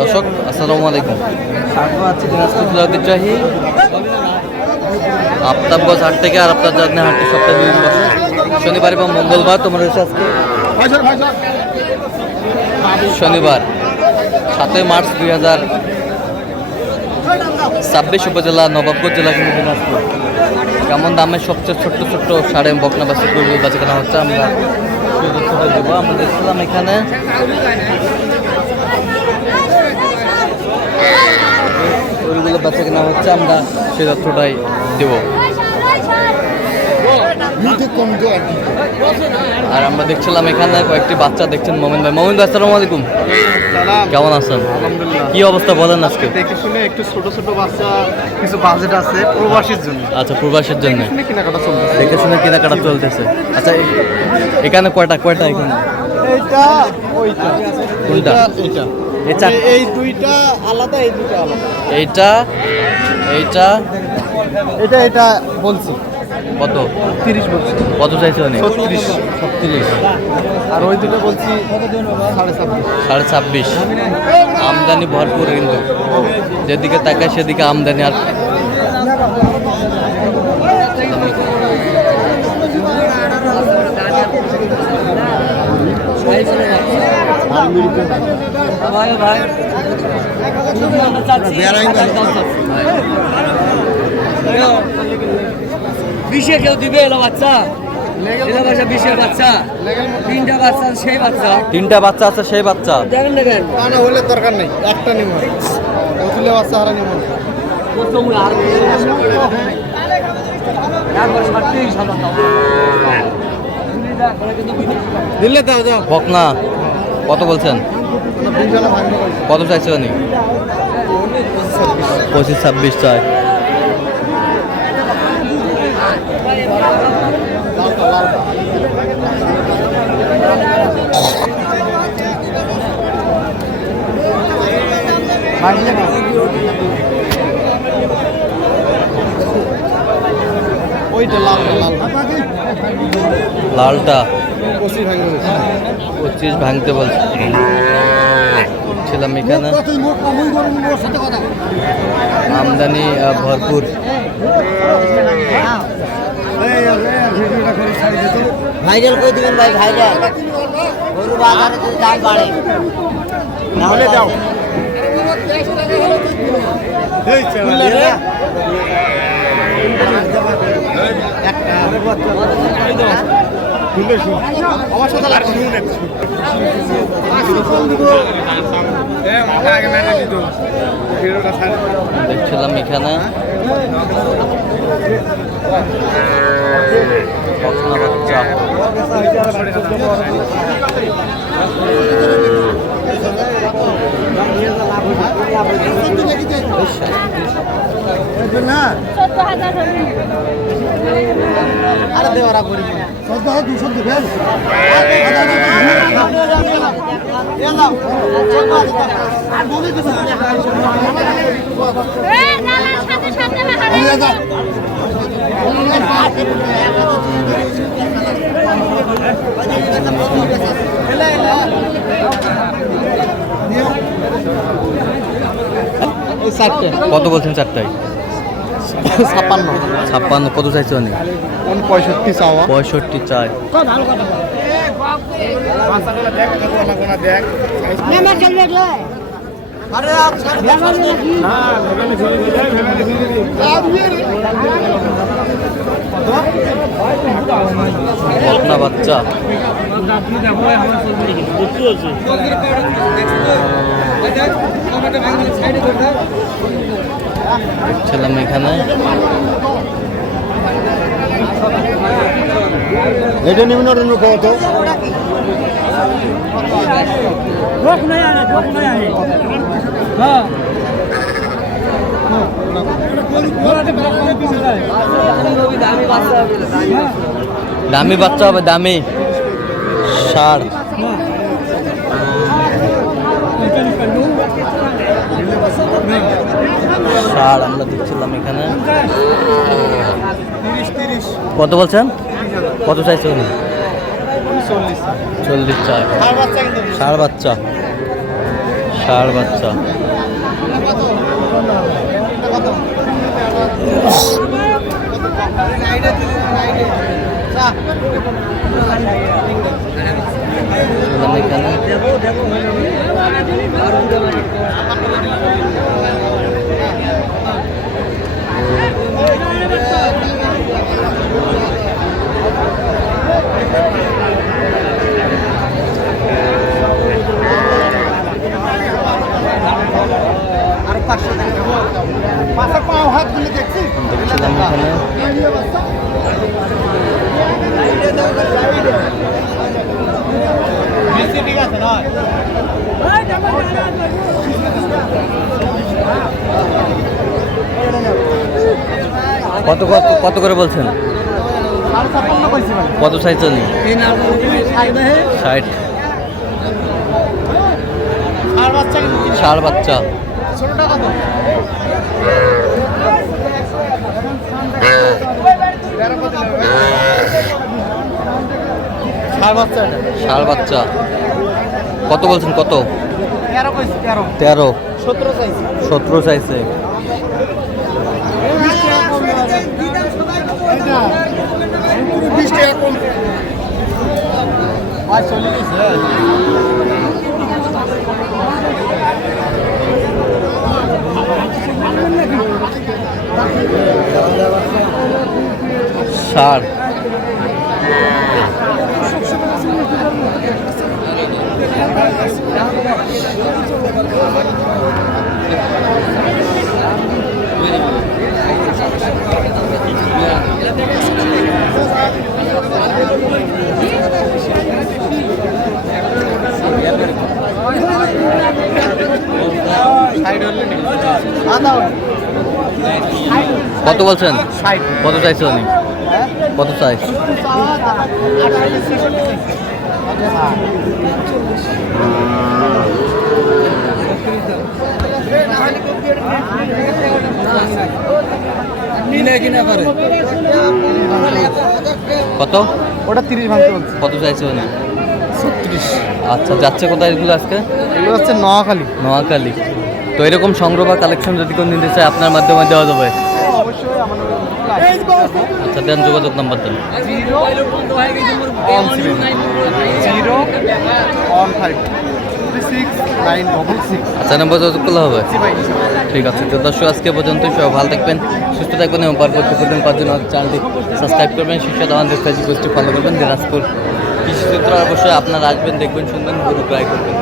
দর্শক আসসালামু আলাইকুম। ঐতিহ্যবাহী আফতাবগঞ্জ হাট থেকে আর আপনার জানেন হাটটি সপ্তাহে দুদিন বসে, শনিবার এবং মঙ্গলবার। তোমার হচ্ছে আজকে শনিবার 7 মার্চ 2026, উপজেলা নবাবগঞ্জ জেলা কিন্তু দিনাজপুর। কেমন দামের সবচেয়ে ছোট্ট ছোট্ট সাড়ে বকনা বাচ্চা গরুর বাচ্চা কেনা হচ্ছে আমরা দেবো। আমরা দেখছিলাম এখানে গরুগুলো বাচ্চা কেনা হচ্ছে, আমরা সে তথ্যটাই দেবো। আর আমরা দেখছিলাম এখানে কয়েকটি বাচ্চা দেখছেন। মোমিন ভাই, আসসালামু আলাইকুম, কেমন আছেন? কি অবস্থা বলেন আজকে? দেখে শুনে একটু ছোট ছোট বাচ্চা, কিছু বাজেট আছে প্রবাসীর জন্য। আচ্ছা, প্রবাসীর জন্য কেনাকাটা চলতেছে, দেখে শুনে কেনাকাটা চলতেছে। আচ্ছা, এখানে কয়টা এখানে? এইটা ওইটা কোনটা? এইটা এই দুইটা আলাদা, এই দুইটা আলাদা। এইটা এটা বলছি কত? 30 বলছি। কত চাইছে? অনেক 36। আর ওই দুটো বলছি 26.5। আমদানি ভরপুর, কিন্তু যেদিকে তাকায় সেদিকে আমদানি। আর বিশে কেউ দিবে এলো বাচ্চা, বিশের বাচ্চা, তিনটা বাচ্চা সেই বাচ্চা, তিনটা বাচ্চা আছে সেই বাচ্চা। দেখেন দেখেন না হলে দরকার নেই, একটা নিব, ওগুলো বাচ্চা হারা নিব। দিলে দাও দাও। বকনা কত বলছেন? কত চাইছে উনি? 25-26 চাই। ওইটা লালটা 25 ভাঙতে বলছিলাম। এখানে আমদানি ভরপুর। ভাইরাল করে দিবেন ভাই, ভাইরাল। গরু বাজারে যদি দাম বাড়ে নাহলে যাও। দেখছিলাম এখানে বকনা বাচ্চা। আরে দেওয়ারা করি 14,200 দিবেন। কত বলছেন চারটায়? 56। কত চাইছে অনেক? 65 চাওয়া। 65 চাই। বকনা বাচ্চা দেখছিলাম এখানে। এটা নিম্ন কত? দামি বাচ্চা হবে, দামি ষাড়। ষাড় আমরা দেখছিলাম এখানে। কত বলছেন? কত চাইছে উনি? 40 চাই। ষাড় বাচ্চা ষাঁড় বাচ্চা। এখানে দেখছিলাম এখানে কত কত কত করে বলছেন? কত সাইজ চলি? 60। ষাঁড় বাচ্চা। ষাঁড় বাচ্চা কত বলছেন? কত? 13। 17 চাইছে। ষাঁড়। কত বলছেন? কত চাইছে উনি? কত চাই? কত? ওটা 30 ভাঙতে বলছে। কত চাইছে উনি? 36। আচ্ছা, যাচ্ছে কোথায় এগুলো আজকে? এগুলো হচ্ছে নোয়াখালী। নোয়াখালী। তো এরকম সংগ্রহ বা কালেকশন যদি কেউ নিতে চায় আপনার মাধ্যমে দেওয়া যাবে? অবশ্যই আমাদের আচ্ছা, দেন যোগাযোগ নাম্বার দেন। 01536 আচ্ছা, নাম্বার যোগাযোগ করলে হবে? ঠিক আছে। তো দর্শক আজকে পর্যন্ত সবাই ভালো থাকবেন, সুস্থ থাকবেন এবং পরবর্তী প্রতিদিন পাওয়ার জন্য চ্যানেলটি সাবস্ক্রাইব করবেন। শীর্ষে আমাদের ফেসবুক পেজটি ফলো করবেন। দিনাজপুর কৃষি চিত্র অবশ্যই আপনারা আসবেন, দেখবেন, শুনবেন, গরু ক্রয় করবেন।